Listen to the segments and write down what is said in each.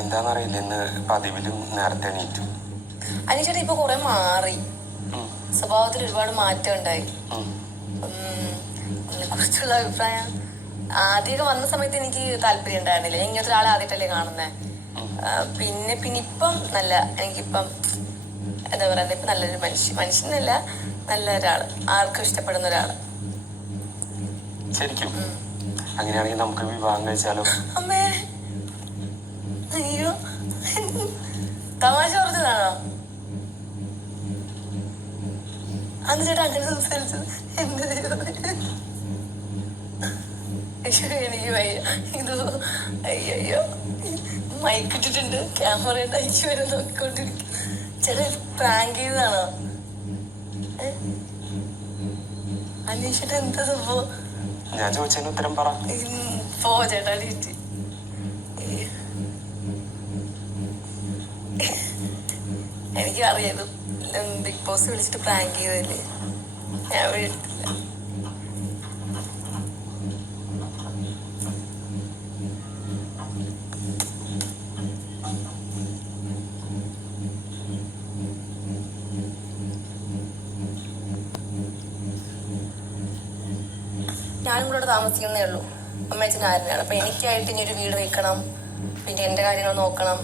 എന്താണെന്നറിയില്ല ഇന്ന് പതിവിലും നേരത്തെ എണീറ്റു. അനീഷേട്ടാ ഇപ്പൊ കുറെ മാറി. സ്വഭാവത്തിൽ ഒരുപാട് മാറ്റം ഉണ്ടായി. കുറിച്ചുള്ള അഭിപ്രായം. ആദ്യമൊക്കെ വന്ന സമയത്ത് എനിക്ക് താല്പര്യം ഉണ്ടായിരുന്നില്ല. ഞാൻ ഇങ്ങനത്തെ ഒരാളെ ആദ്യമായിട്ടല്ലേ കാണുന്നത് പിന്നെ പിന്നെ ഇപ്പം നല്ല എനിക്കിപ്പം എന്താ പറയുക ഇപ്പം നല്ലൊരു മനുഷ്യ മനുഷ്യനല്ല നല്ല ഒരാൾ. ആർക്കും ഇഷ്ടപ്പെടുന്ന ഒരാൾ. ശരിക്കും. അങ്ങനെയാണെങ്കിൽ നമുക്ക് വിവാഹം കഴിച്ചാലോ? അമ്മേ. അയ്യോ. തമാശ പറഞ്ഞതാണോ? അന്ന് ചേട്ടാ അങ്ങനെ സംസാരിച്ചത്. എന്ത് ദൈവമേ. എനിക്ക് വയ്യ. ഇത്. അയ്യോ മൈക്ക് ഇട്ടിട്ടുണ്ട്. ക്യാമറ അയച്ചു വരെ നോക്കിക്കൊണ്ടിരിക്കും ചേട്ടാ പ്രാങ്ക് ചെയ്തതാണോ? ഏ? അന്വേഷിച്ചിട്ട് എന്താ സംഭവം? ഞാൻ ചോദിച്ചതിന് ഉത്തരം പറ. പോ ചേട്ടാ എനിക്ക് അറിയാം ബിഗ് ബോസ് വിളിച്ചിട്ട് പ്രാങ്ക് ചെയ്തല്ലേ ഞാൻ വീട്ടില്ല ഞാനും കൂടെ താമസിക്കുന്നേ ഉള്ളൂ. അമ്മയച്ഛൻ ആരുടെയാണ് അപ്പൊ എനിക്കായിട്ട് ഇനി ഒരു വീട് വെക്കണം. പിന്നെ എന്റെ കാര്യങ്ങൾ നോക്കണം.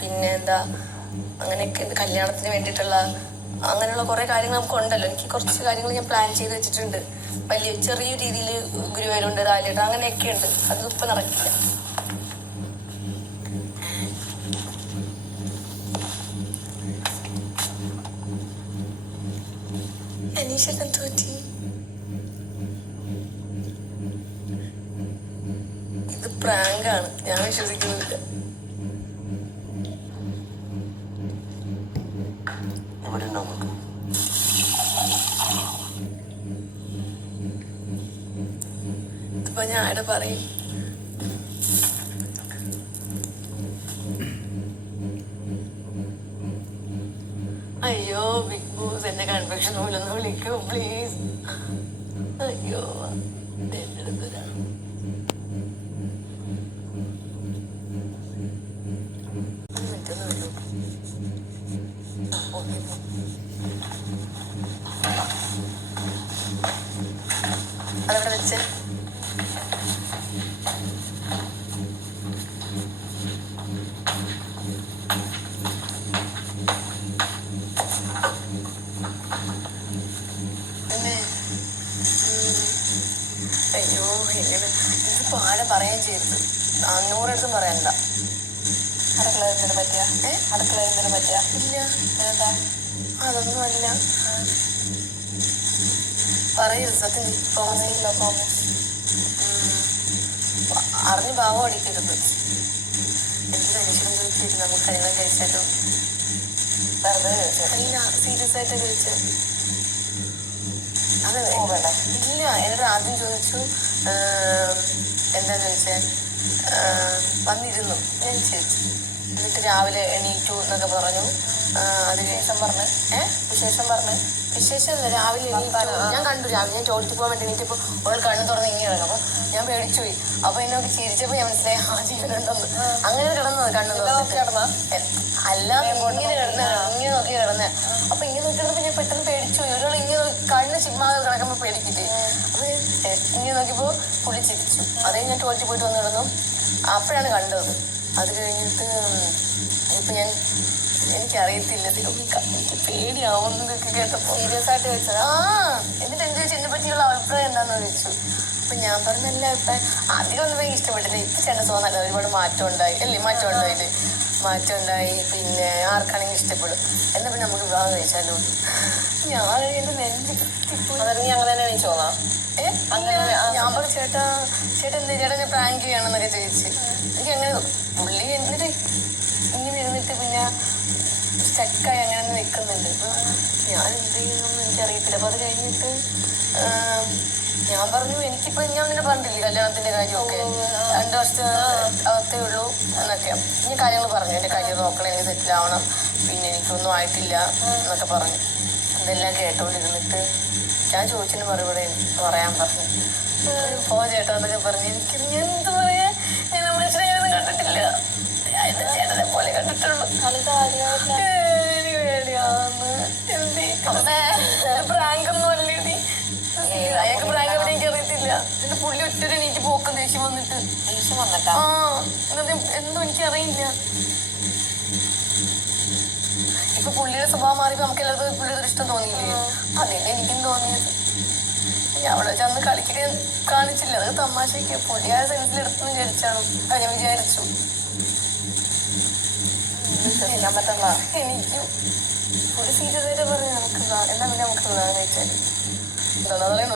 പിന്നെ എന്താ? അങ്ങനെയൊക്കെ കല്യാണത്തിന് വേണ്ടിയിട്ടുള്ള അങ്ങനെയുള്ള കുറെ കാര്യങ്ങൾ നമുക്ക് ഉണ്ടല്ലോ എനിക്ക് കുറച്ച് കാര്യങ്ങൾ ഞാൻ പ്ലാൻ ചെയ്ത് വെച്ചിട്ടുണ്ട്. വലിയ ചെറിയ രീതിയിൽ ഗുരുവായൂരുണ്ട് താലിയുണ്ട് അങ്ങനെയൊക്കെ ഉണ്ട്. അത് ഇപ്പൊ നടക്കില്ല. ഇത് പ്രാങ്കാണ്. ഞാൻ വിശ്വസിക്കുന്നില്ല. ഇവിടെ ഉണ്ടോ നമുക്ക് ഞാൻ ആടെ പറയും? അയ്യോ ബിഗ് ബോസ് എന്നെ കൺവെക്ഷൻ പോലൊന്ന് വിളിക്കൂ പ്ലീസ് അയ്യോ ഇത് എന്റെ അടുത്തൊരാ ഒരു മിനിറ്റ് ഒന്ന് വിടൂ. ആ, ഓക്കേ, പോ. അതവിടെ വെച്ച്. അയ്യോ എങ്ങനെ? ഇതിപ്പോ ആരെ പറയാൻ പറയണ്ട. അടുക്കള എന്തിനു പറ്റിയ? ഏ? അടുക്കള പറ്റിയ? ഇല്ല ഏതാ അതൊന്നും അല്ല. പറയരുത് സത്യം. തോമസില്ല തോമസ് അറിഞ്ഞ് ഭാവം അടിക്കരുത് എന്ത് ടെൻഷൻ ചോദിച്ചിട്ട് നമുക്ക് കല്യാണം കഴിച്ചാലോ വെറുതെ സീരിയസ് ആയിട്ട് ചോദിച്ചു. അത് വേണ്ട ഇല്ല എന്നോട് ആദ്യം ചോദിച്ചു എന്താ ചോദിച്ചേ? ആഹ്, വന്നിരുന്നു. ഞാൻ ചോദിച്ചു. എന്നിട്ട് രാവിലെ എണീറ്റു എന്നൊക്കെ പറഞ്ഞു. ഏഹ് പറഞ്ഞു. ഏ? വിശേഷം പറഞ്ഞ്. വിശേഷം രാവിലെ എണീറ്റു. ഞാൻ കണ്ടു രാവിലെ. ഞാൻ ചോദിച്ചു പോകാൻ വേണ്ടി എണീറ്റപ്പോൾ അവൾ കണ്ണു തുറന്ന് ഇങ്ങനെ കിടക്കും അപ്പൊ ഞാൻ പേടിച്ചു പോയി. അപ്പൊ എന്നോട് ചിരിച്ചപ്പോ ഞാൻ മനസ്സിലായി ആ ജീവനുണ്ടെന്ന്. അങ്ങനെ കിടന്നു കണ്ണു കിടന്ന അല്ല ഇങ്ങനെ കിടന്ന ഇങ്ങനെ നോക്കി കിടന്ന്. അപ്പൊ ഇങ്ങനെ നോക്കി കിടന്നപ്പോ ഞാൻ പെട്ടെന്ന് പേടിച്ചു പോയി. ഒരാൾ ഇങ്ങനെ നോക്കി കണ്ണ് ചിമ്മാതെ കിടക്കുമ്പോ പേടിക്കില്ലേ? അപ്പൊ ഞാൻ എ- ഇങ്ങനെ നോക്കിയപ്പോ പുള്ളി ചിരിച്ചു. അതേ ഞാൻ ടോയ്ലറ്റിൽ പോയിട്ട് വന്ന് കിടന്നു. അപ്പോഴാണ് കണ്ടത്. അത് കഴിഞ്ഞിട്ട് ഇപ്പൊ ഞാൻ എനിക്കറിയത്തില്ല. പേടിയാവുന്നതൊക്കെ കേട്ടപ്പോ സീരിയസ് ആയിട്ട് ചോദിച്ചത് ആ എന്നിട്ട് എന്ത് ചോദിച്ചു? എന്നെ പറ്റിയുള്ള അഭിപ്രായം എന്താന്ന് ചോദിച്ചു? അപ്പൊ ഞാൻ പറഞ്ഞല്ല അഭിപ്രായം അധികം ഒന്നും എനിക്ക് ഇഷ്ടപ്പെട്ടില്ല ഇപ്പൊ ചേട്ടൻ നല്ല ഒരുപാട് മാറ്റം ഉണ്ടായി. അല്ലേ മാറ്റം ഉണ്ടായില്ലേ മാറ്റം ഉണ്ടായി. പിന്നെ ആർക്കാണെങ്കിലും ഇഷ്ടപ്പെടും. എന്നാ പിന്നെ നമുക്ക് വിവാഹം കഴിച്ചാലോ? ഞാൻ എന്റെ നെഞ്ച് ഞങ്ങൾ അങ്ങനെ തന്നെ കഴിച്ചോളാം. ഏ? അങ്ങനെ പറഞ്ഞു ചേട്ടാ ചേട്ടൻ എന്താ ചേട്ടൻ ഞാൻ പ്രാങ്ക് ചെയ്യണമെന്നൊക്കെ ചോദിച്ച്. എനിക്ക് അങ്ങനെ പുള്ളി എന്നിട്ട് ഇങ്ങനെ ഇരുന്നിട്ട് പിന്നെ സ്റ്റക്കായി അങ്ങനെ നിൽക്കുന്നുണ്ട്. ഞാൻ എന്ത് ചെയ്യുമെന്ന് എനിക്കറിയത്തില്ല. അപ്പൊ അത് കഴിഞ്ഞിട്ട് ഞാൻ പറഞ്ഞു എനിക്കിപ്പോ ഞാൻ അങ്ങനെ പറഞ്ഞില്ലേ കല്യാണത്തിന്റെ കാര്യമൊക്കെ. രണ്ടു വർഷത്തെ അകത്തേ ഉള്ളൂ എന്നൊക്കെ. ഇനി കാര്യങ്ങൾ പറഞ്ഞു. എന്റെ കരിയർ നോക്കണം. എനിക്ക് സെറ്റിൽ ആവണം പിന്നെ എനിക്കൊന്നും ആയിട്ടില്ല എന്നൊക്കെ പറഞ്ഞു. ഇതെല്ലാം കേട്ടോണ്ടിരുന്നിട്ട് ഞാൻ ചോദിച്ചതിന് മറുപടി പറയാൻ പറഞ്ഞു. പോ ചേട്ടാ എന്നൊക്കെ പറഞ്ഞു എനിക്ക് ഞാൻ എന്ത് പറയാ? ഞാൻ മനുഷ്യനെ ഞാനൊന്നും കണ്ടിട്ടില്ല. ഇത് തോന്നിയിട്ടുള്ളൂ കളി കാര്യമായിട്ടില്ല എനിക്ക് പേടിയാന്ന് എന്തേ? പ്രാങ്ക് അല്ലേടി. അയാൾക്ക് പ്രാങ്ക് അവിടെ എനിക്ക് അറിയത്തില്ല. എന്റെ പുള്ളി ഒറ്റൊരു എനിക്ക് പോക്കും ദേഷ്യം വന്നിട്ട്. ദേഷ്യം വന്നിട്ടാ? ആ എന്നത് എന്തോ എനിക്ക് അറിയില്ല. ഇപ്പൊ പുള്ളിയുടെ സ്വഭാവം മാറിയപ്പോ നമുക്ക് എല്ലാവർക്കും പുള്ളിയുടെ ഇഷ്ടം തോന്നിയില്ലേ? അതല്ലേ എനിക്കും തോന്നിയത്. അവിടെ ചെന്ന് അന്ന് കാണിച്ചില്ല. അത് തമാശയ്ക്ക് പൊടിയായ എടുത്തെന്ന് വിചാരിച്ചാണ്. ഞാൻ വിചാരിച്ചു. വിശ്വസിക്കാൻ പറ്റുള്ള എനിക്കും ഒരു സീരിയസ് ആയിട്ട് പറഞ്ഞു നമുക്ക് എന്നാ പിന്നെ നമുക്ക് വിവാഹം കഴിച്ചാൽ എന്താ പറയുന്നത്